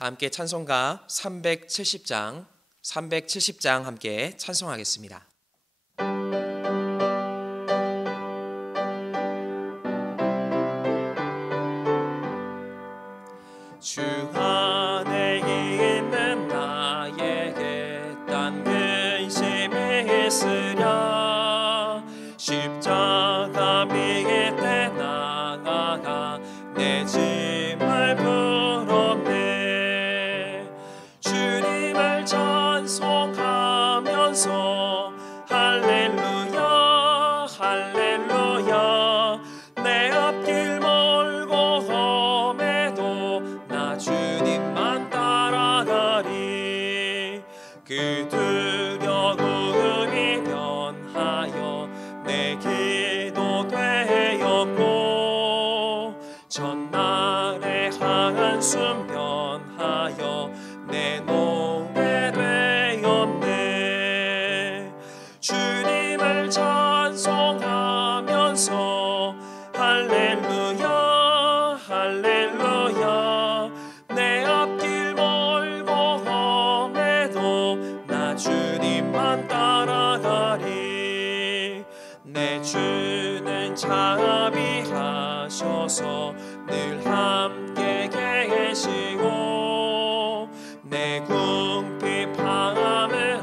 다 함께 찬송가 370장 함께 찬송하겠습니다. 주 안에 있는 나에게 딴 근심이 있으랴. 십자가 밑에 나아가 내 짐을 풀었네. 주님을 찬송하면서 할렐루야 할렐루야. 내 앞길 멀고 험해도 나 주님만 따라가리. 그 두려움이 변하여 내 기도 되었고, 전날의 한숨 변하여 내 노래 되었네. 주님을 찬송하면서 할렐루야 할렐루야. 내 앞길 멀고 험해도 나 주님만 따라가리. 내 주는 자비하셔서 늘 함께 계시고, 내 궁핍함을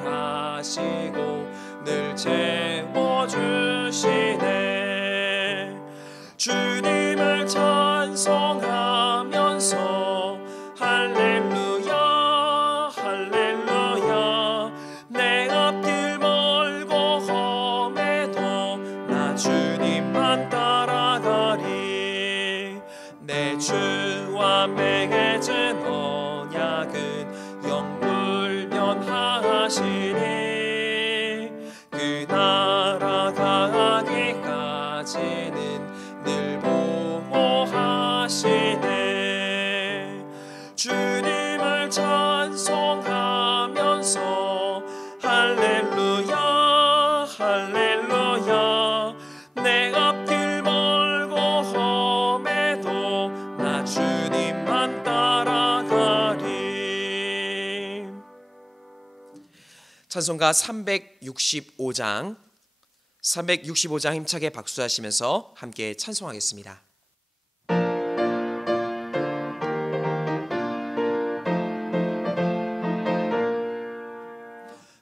아시고 늘 채워주시네. 주님을 찬송하면서 할렐루야 할렐루야. 내 앞길 멀고 험해도 나 주님만 따라가리. 내 주와 맺은 언약은 영불변하시니, 그 나라 가기까지는 늘 보호하시네. 주님을 찬송하면서 할렐루야 할렐루야. 내 앞길 멀고 험해도 나 주님만 따라가리. 찬송가 365장 힘차게 박수하시면서 함께 찬송하겠습니다.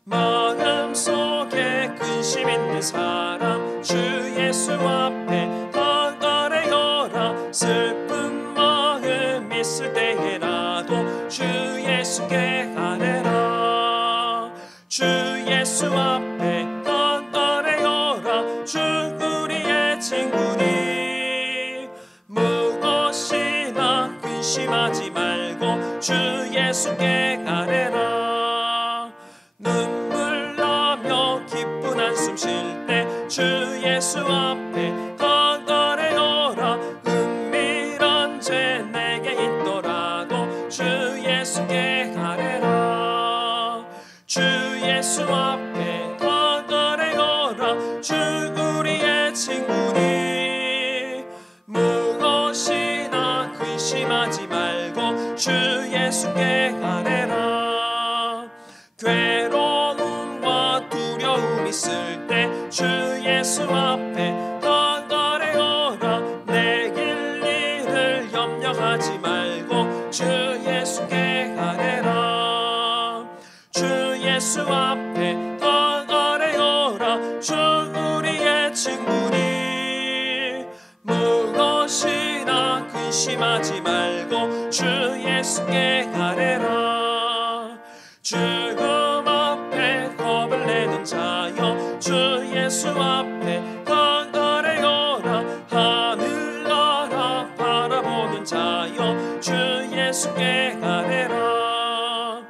마음속에 근심 있는 사람 주 예수 앞에 아뢰어라. 슬픈 마음 있을 때라도 주 예수께 아뢰라. 주 예수 앞에 아뢰어라. 주 우리의 친구니, 무엇이나 근심하지 말고 주 예수께 아뢰라. 눈물 나며 기쁜 한숨 쉴 때 주 예수 앞에 아뢰어라. 은밀한 죄 내게 있더라도 주 예수께 아뢰라. 주 예수 앞에 아뢰어라. 주 우리의 친구니, 무엇이나 근심하지 말고 주 예수께 아뢰라. 괴로움과 두려움 있을 때 주 예수 앞에 아뢰어라. 내 길 일을 염려하지 말고 주 예수께 아뢰라. 주 예수 앞에 아뢰어라. 주 우리의 친구니, 무엇이나 근심하지 말고 주 예수께 아뢰라. 죽음 앞에 겁을 내는 자여 주 예수 앞에 아뢰어라. 하늘나라 바라보는 자여 주 예수께 아뢰라.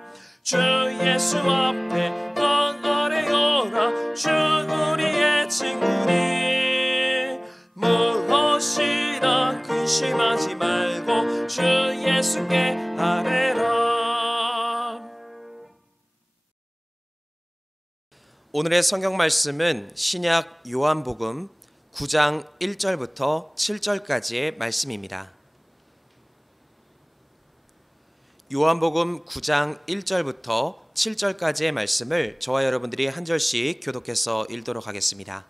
주 예수 앞에 아뢰어라. 주 우리의 친구니, 무엇이나 근심하지 말고 주 예수께 아뢰라. 오늘의 성경 말씀은 신약 요한복음 9장 1절부터 7절까지의 말씀입니다. 요한복음 9장 1절부터 7절까지의 말씀을 저와 여러분들이 한 절씩 교독해서 읽도록 하겠습니다.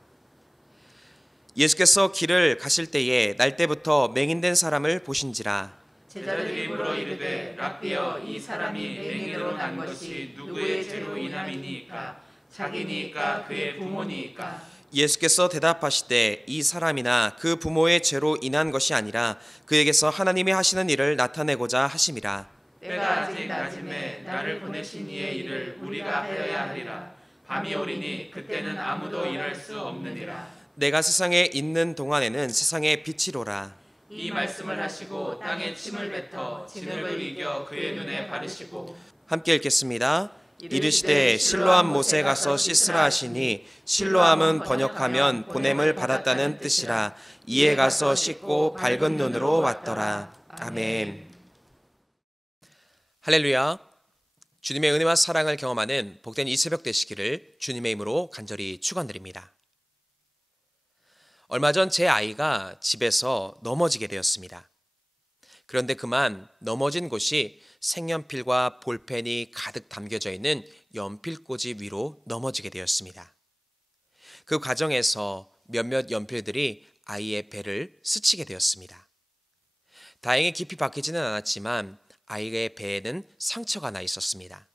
예수께서 길을 가실 때에 날 때부터 맹인된 사람을 보신지라. 제자들이 물어 이르되 랍비여, 이 사람이 맹인으로 난 것이 누구의 죄로 인함이니까? 자기니까 그의 부모니까? 예수께서 대답하시되 이 사람이나 그 부모의 죄로 인한 것이 아니라 그에게서 하나님이 하시는 일을 나타내고자 하심이라. 때가 아직 낮음에 나를 보내신 이의 일을 우리가 하여야 하리라. 밤이 오리니 그때는 아무도 일할 수 없느니라. 내가 세상에 있는 동안에는 세상의 빛이로라. 이 말씀을 하시고 땅에 침을 뱉어 진흙을 이겨 그의 눈에 바르시고. 함께 읽겠습니다. 이르시되 실로암 못에 가서 씻으라 하시니, 실로암은 번역하면 보냄을 받았다는 뜻이라. 이에 가서 씻고 밝은 눈으로 왔더라. 아멘. 할렐루야. 주님의 은혜와 사랑을 경험하는 복된 이 새벽 되시기를 주님의 이름으로 간절히 축원드립니다. 얼마 전 제 아이가 집에서 넘어지게 되었습니다. 그런데 그만 넘어진 곳이 색연필과 볼펜이 가득 담겨져 있는 연필꽂이 위로 넘어지게 되었습니다. 그 과정에서 몇몇 연필들이 아이의 배를 스치게 되었습니다. 다행히 깊이 박히지는 않았지만 아이의 배에는 상처가 나 있었습니다.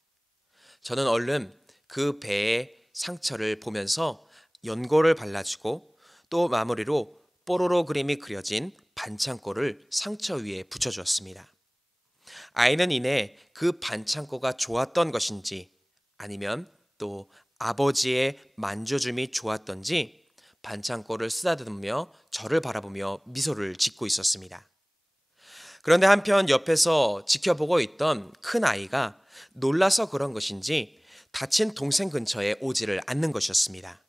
저는 얼른 그 배의 상처를 보면서 연고를 발라주고 또 마무리로 뽀로로 그림이 그려진 반창고를 상처 위에 붙여주었습니다. 아이는 이내 그 반창고가 좋았던 것인지 아니면 또 아버지의 만져줌이 좋았던지 반창고를 쓰다듬으며 저를 바라보며 미소를 짓고 있었습니다. 그런데 한편 옆에서 지켜보고 있던 큰 아이가 놀라서 그런 것인지 다친 동생 근처에 오지를 않는 것이었습니다.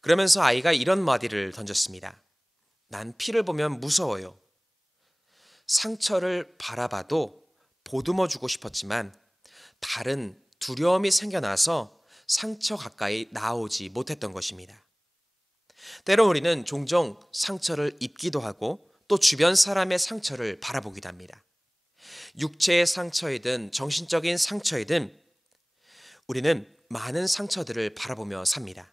그러면서 아이가 이런 마디를 던졌습니다. 난 피를 보면 무서워요. 상처를 바라봐도 보듬어 주고 싶었지만 다른 두려움이 생겨나서 상처 가까이 나오지 못했던 것입니다. 때로 우리는 종종 상처를 입기도 하고 또 주변 사람의 상처를 바라보기도 합니다. 육체의 상처이든 정신적인 상처이든 우리는 많은 상처들을 바라보며 삽니다.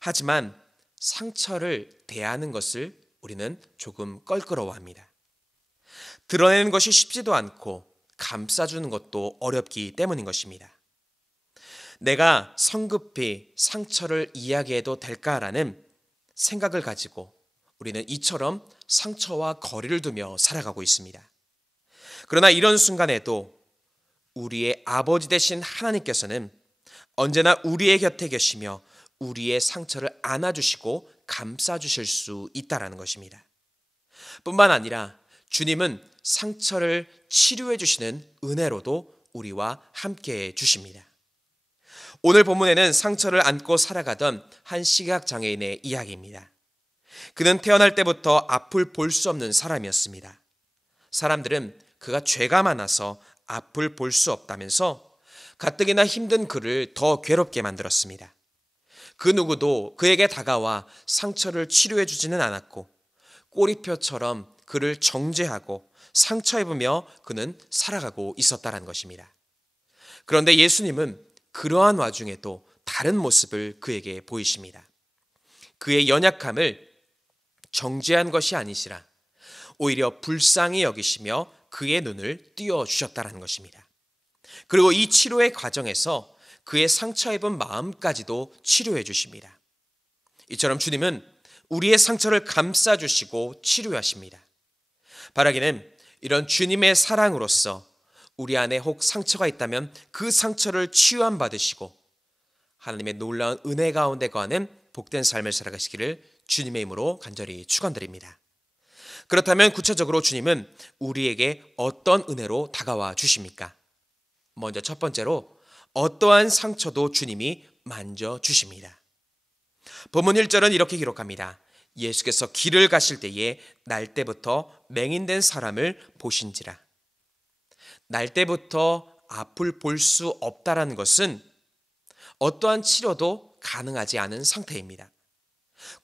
하지만 상처를 대하는 것을 우리는 조금 껄끄러워합니다. 드러내는 것이 쉽지도 않고 감싸주는 것도 어렵기 때문인 것입니다. 내가 성급히 상처를 이야기해도 될까라는 생각을 가지고 우리는 이처럼 상처와 거리를 두며 살아가고 있습니다. 그러나 이런 순간에도 우리의 아버지 되신 하나님께서는 언제나 우리의 곁에 계시며 우리의 상처를 안아주시고 감싸주실 수 있다는 것입니다. 뿐만 아니라 주님은 상처를 치료해 주시는 은혜로도 우리와 함께해 주십니다. 오늘 본문에는 상처를 안고 살아가던 한 시각장애인의 이야기입니다. 그는 태어날 때부터 앞을 볼 수 없는 사람이었습니다. 사람들은 그가 죄가 많아서 앞을 볼 수 없다면서 가뜩이나 힘든 그를 더 괴롭게 만들었습니다. 그 누구도 그에게 다가와 상처를 치료해 주지는 않았고 꼬리표처럼 그를 정죄하고 상처 입으며 그는 살아가고 있었다는 것입니다. 그런데 예수님은 그러한 와중에도 다른 모습을 그에게 보이십니다. 그의 연약함을 정죄한 것이 아니시라 오히려 불쌍히 여기시며 그의 눈을 띄워주셨다는 것입니다. 그리고 이 치료의 과정에서 그의 상처 입은 마음까지도 치료해 주십니다. 이처럼 주님은 우리의 상처를 감싸주시고 치료하십니다. 바라기는 이런 주님의 사랑으로서 우리 안에 혹 상처가 있다면 그 상처를 치유함 받으시고 하나님의 놀라운 은혜 가운데 거하는 복된 삶을 살아가시기를 주님의 이름으로 간절히 축원드립니다. 그렇다면 구체적으로 주님은 우리에게 어떤 은혜로 다가와 주십니까? 먼저 첫 번째로 어떠한 상처도 주님이 만져주십니다. 본문 1절은 이렇게 기록합니다. 예수께서 길을 가실 때에 날 때부터 맹인된 사람을 보신지라. 날 때부터 앞을 볼 수 없다라는 것은 어떠한 치료도 가능하지 않은 상태입니다.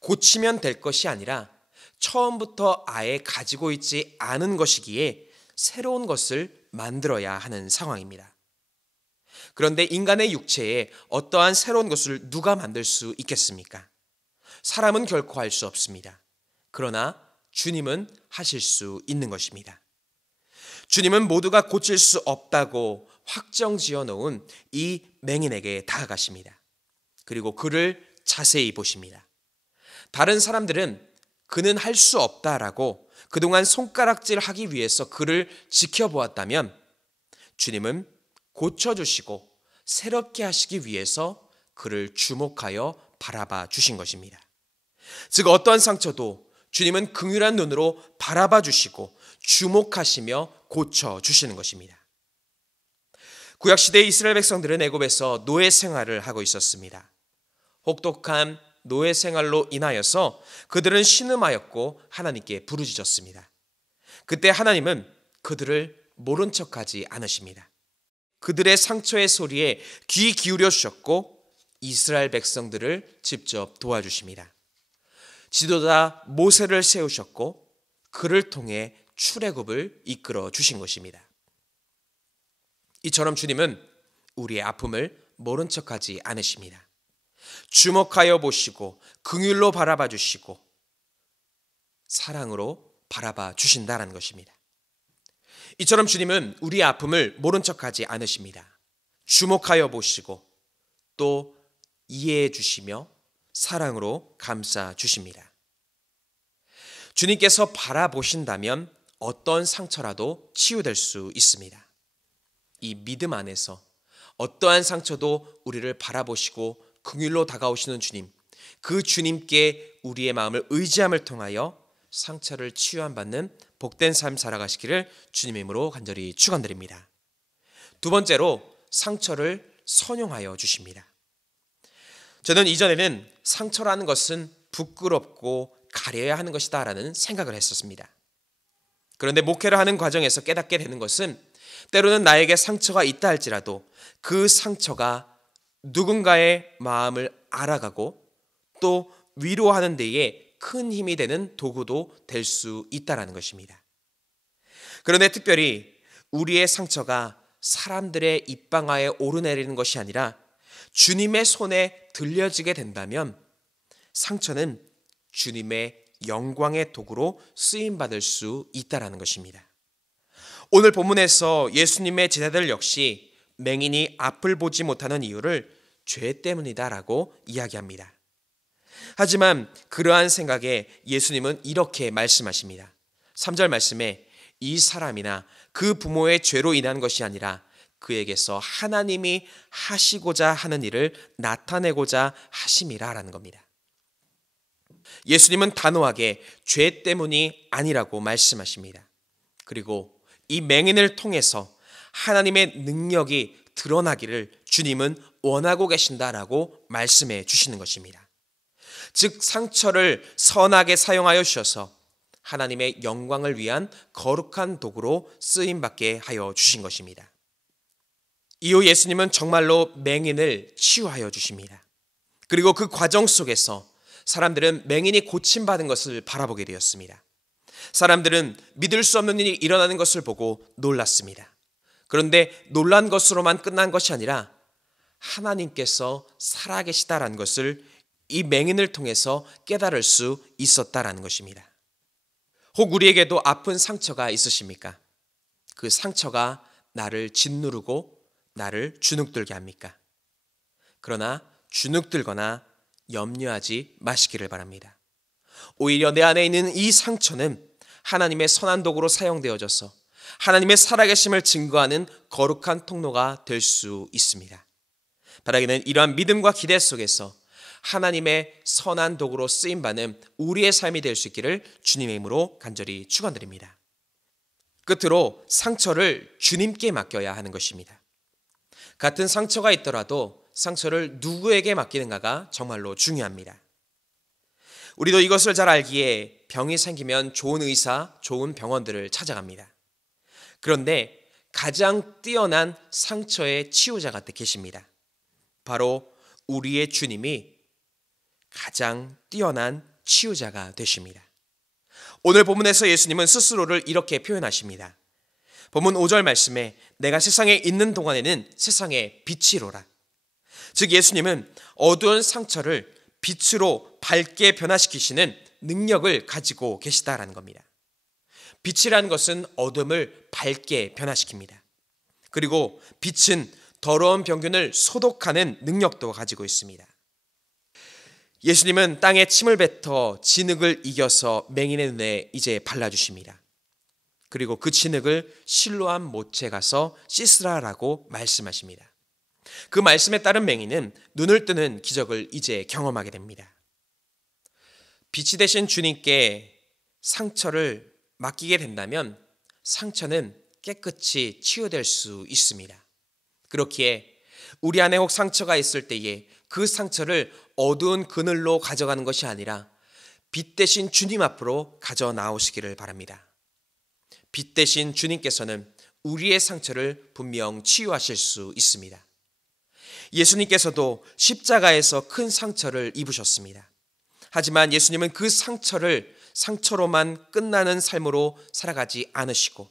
고치면 될 것이 아니라 처음부터 아예 가지고 있지 않은 것이기에 새로운 것을 만들어야 하는 상황입니다. 그런데 인간의 육체에 어떠한 새로운 것을 누가 만들 수 있겠습니까? 사람은 결코 할 수 없습니다. 그러나 주님은 하실 수 있는 것입니다. 주님은 모두가 고칠 수 없다고 확정 지어 놓은 이 맹인에게 다가가십니다. 그리고 그를 자세히 보십니다. 다른 사람들은 그는 할 수 없다라고 그동안 손가락질하기 위해서 그를 지켜보았다면 주님은 고쳐주시고 새롭게 하시기 위해서 그를 주목하여 바라봐 주신 것입니다. 즉 어떠한 상처도 주님은 긍휼한 눈으로 바라봐 주시고 주목하시며 고쳐주시는 것입니다. 구약시대 이스라엘 백성들은 애굽에서 노예 생활을 하고 있었습니다. 혹독한 노예 생활로 인하여서 그들은 신음하였고 하나님께 부르짖었습니다. 그때 하나님은 그들을 모른 척하지 않으십니다. 그들의 상처의 소리에 귀 기울여 주셨고 이스라엘 백성들을 직접 도와주십니다. 지도자 모세를 세우셨고 그를 통해 출애굽을 이끌어 주신 것입니다. 이처럼 주님은 우리의 아픔을 모른 척하지 않으십니다. 주목하여 보시고 긍휼로 바라봐 주시고 사랑으로 바라봐 주신다는 것입니다. 이처럼 주님은 우리의 아픔을 모른 척하지 않으십니다. 주목하여 보시고 또 이해해 주시며 사랑으로 감싸 주십니다. 주님께서 바라보신다면 어떤 상처라도 치유될 수 있습니다. 이 믿음 안에서 어떠한 상처도 우리를 바라보시고 긍휼로 다가오시는 주님, 그 주님께 우리의 마음을 의지함을 통하여 상처를 치유함받는 복된 삶 살아가시기를 주님의 이름으로 간절히 축원드립니다. 두 번째로 상처를 선용하여 주십니다. 저는 이전에는 상처라는 것은 부끄럽고 가려야 하는 것이다 라는 생각을 했었습니다. 그런데 목회를 하는 과정에서 깨닫게 되는 것은 때로는 나에게 상처가 있다 할지라도 그 상처가 누군가의 마음을 알아가고 또 위로하는 데에 큰 힘이 되는 도구도 될 수 있다는 것입니다. 그런데 특별히 우리의 상처가 사람들의 입방아에 오르내리는 것이 아니라 주님의 손에 들려지게 된다면 상처는 주님의 영광의 도구로 쓰임받을 수 있다는 것입니다. 오늘 본문에서 예수님의 제자들 역시 맹인이 앞을 보지 못하는 이유를 죄 때문이다라고 이야기합니다. 하지만 그러한 생각에 예수님은 이렇게 말씀하십니다. 3절 말씀에 이 사람이나 그 부모의 죄로 인한 것이 아니라 그에게서 하나님이 하시고자 하는 일을 나타내고자 하심이라라는 겁니다. 예수님은 단호하게 죄 때문이 아니라고 말씀하십니다. 그리고 이 맹인을 통해서 하나님의 능력이 드러나기를 주님은 원하고 계신다라고 말씀해 주시는 것입니다. 즉 상처를 선하게 사용하여 주셔서 하나님의 영광을 위한 거룩한 도구로 쓰임받게 하여 주신 것입니다. 이후 예수님은 정말로 맹인을 치유하여 주십니다. 그리고 그 과정 속에서 사람들은 맹인이 고침받은 것을 바라보게 되었습니다. 사람들은 믿을 수 없는 일이 일어나는 것을 보고 놀랐습니다. 그런데 놀란 것으로만 끝난 것이 아니라 하나님께서 살아계시다라는 것을 이 맹인을 통해서 깨달을 수 있었다라는 것입니다. 혹 우리에게도 아픈 상처가 있으십니까? 그 상처가 나를 짓누르고 나를 주눅들게 합니까? 그러나 주눅들거나 염려하지 마시기를 바랍니다. 오히려 내 안에 있는 이 상처는 하나님의 선한 도구로 사용되어져서 하나님의 살아계심을 증거하는 거룩한 통로가 될 수 있습니다. 바라기는 이러한 믿음과 기대 속에서 하나님의 선한 도구로 쓰임받는 우리의 삶이 될 수 있기를 주님의 이름으로 간절히 축원드립니다. 끝으로 상처를 주님께 맡겨야 하는 것입니다. 같은 상처가 있더라도 상처를 누구에게 맡기는가가 정말로 중요합니다. 우리도 이것을 잘 알기에 병이 생기면 좋은 의사, 좋은 병원들을 찾아갑니다. 그런데 가장 뛰어난 상처의 치유자가 계십니다. 바로 우리의 주님이 가장 뛰어난 치유자가 되십니다. 오늘 본문에서 예수님은 스스로를 이렇게 표현하십니다. 본문 5절 말씀에 내가 세상에 있는 동안에는 세상의 빛이로라. 즉 예수님은 어두운 상처를 빛으로 밝게 변화시키시는 능력을 가지고 계시다라는 겁니다. 빛이라는 것은 어둠을 밝게 변화시킵니다. 그리고 빛은 더러운 병균을 소독하는 능력도 가지고 있습니다. 예수님은 땅에 침을 뱉어 진흙을 이겨서 맹인의 눈에 이제 발라주십니다. 그리고 그 진흙을 실로암 못에 가서 씻으라라고 말씀하십니다. 그 말씀에 따른 맹인은 눈을 뜨는 기적을 이제 경험하게 됩니다. 빛이 되신 주님께 상처를 맡기게 된다면 상처는 깨끗이 치유될 수 있습니다. 그렇기에 우리 안에 혹 상처가 있을 때에 그 상처를 어두운 그늘로 가져가는 것이 아니라 빛 대신 주님 앞으로 가져 나오시기를 바랍니다. 빛 대신 주님께서는 우리의 상처를 분명 치유하실 수 있습니다. 예수님께서도 십자가에서 큰 상처를 입으셨습니다. 하지만 예수님은 그 상처를 상처로만 끝나는 삶으로 살아가지 않으시고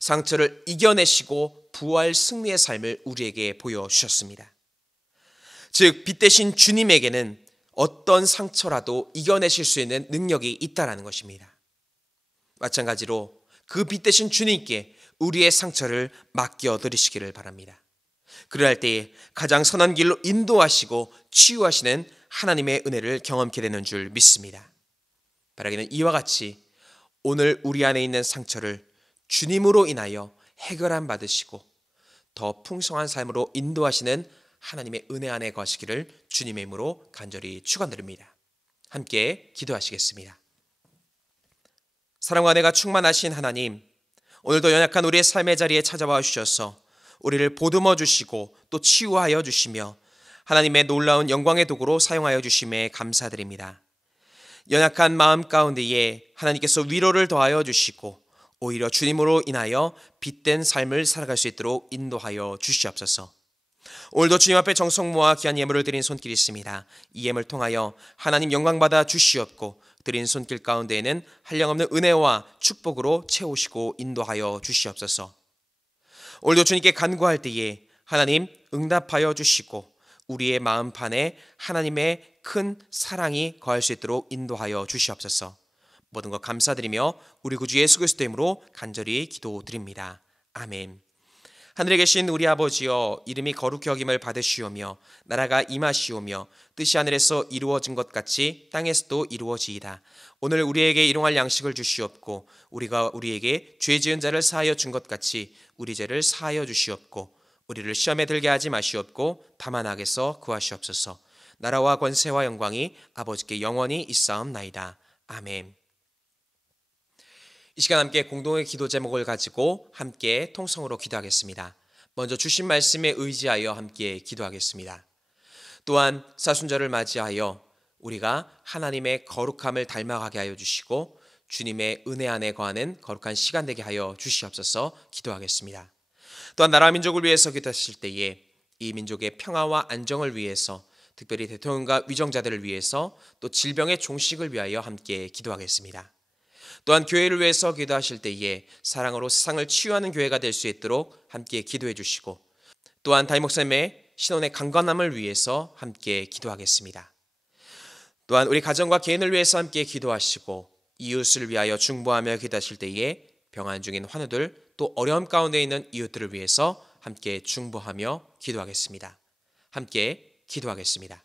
상처를 이겨내시고 부활 승리의 삶을 우리에게 보여주셨습니다. 즉 빛 대신 주님에게는 어떤 상처라도 이겨내실 수 있는 능력이 있다는 것입니다. 마찬가지로 그 빛 대신 주님께 우리의 상처를 맡겨드리시기를 바랍니다. 그럴 때에 가장 선한 길로 인도하시고 치유하시는 하나님의 은혜를 경험케 되는 줄 믿습니다. 바라기는 이와 같이 오늘 우리 안에 있는 상처를 주님으로 인하여 해결함 받으시고 더 풍성한 삶으로 인도하시는 하나님의 은혜 안에 거하시기를 주님의 이름으로 간절히 축원드립니다. 함께 기도하시겠습니다. 사랑과 은혜가 충만하신 하나님, 오늘도 연약한 우리의 삶의 자리에 찾아와 주셔서 우리를 보듬어 주시고 또 치유하여 주시며 하나님의 놀라운 영광의 도구로 사용하여 주심에 감사드립니다. 연약한 마음 가운데에 하나님께서 위로를 더하여 주시고 오히려 주님으로 인하여 빛된 삶을 살아갈 수 있도록 인도하여 주시옵소서. 오늘도 주님 앞에 정성 모아 귀한 예물을 드린 손길이 있습니다. 이 예물 통하여 하나님 영광 받아 주시옵고 드린 손길 가운데에는 한량없는 은혜와 축복으로 채우시고 인도하여 주시옵소서. 오늘도 주님께 간구할 때에 하나님 응답하여 주시고 우리의 마음판에 하나님의 큰 사랑이 거할 수 있도록 인도하여 주시옵소서. 모든 것 감사드리며 우리 구주 예수 그리스도의 이름으로 간절히 기도드립니다. 아멘. 하늘에 계신 우리 아버지여, 이름이 거룩히 여김을 받으시오며 나라가 임하시오며 뜻이 하늘에서 이루어진 것 같이 땅에서도 이루어지이다. 오늘 우리에게 일용할 양식을 주시옵고 우리가 우리에게 죄 지은 자를 사하여 준 것 같이 우리 죄를 사하여 주시옵고 우리를 시험에 들게 하지 마시옵고 다만 악에서 구하시옵소서. 나라와 권세와 영광이 아버지께 영원히 있사옵나이다. 아멘. 이 시간 함께 공동의 기도 제목을 가지고 함께 통성으로 기도하겠습니다. 먼저 주신 말씀에 의지하여 함께 기도하겠습니다. 또한 사순절을 맞이하여 우리가 하나님의 거룩함을 닮아가게 하여 주시고 주님의 은혜 안에 거하는 거룩한 시간 되게 하여 주시옵소서. 기도하겠습니다. 또한 나라 민족을 위해서 기도하실 때에 이 민족의 평화와 안정을 위해서 특별히 대통령과 위정자들을 위해서 또 질병의 종식을 위하여 함께 기도하겠습니다. 또한 교회를 위해서 기도하실 때에 사랑으로 세상을 치유하는 교회가 될 수 있도록 함께 기도해 주시고 또한 담임 목사님의 신혼의 강건함을 위해서 함께 기도하겠습니다. 또한 우리 가정과 개인을 위해서 함께 기도하시고 이웃을 위하여 중보하며 기도하실 때에 병환 중인 환우들 또 어려움 가운데 있는 이웃들을 위해서 함께 중보하며 기도하겠습니다. 함께 기도하겠습니다.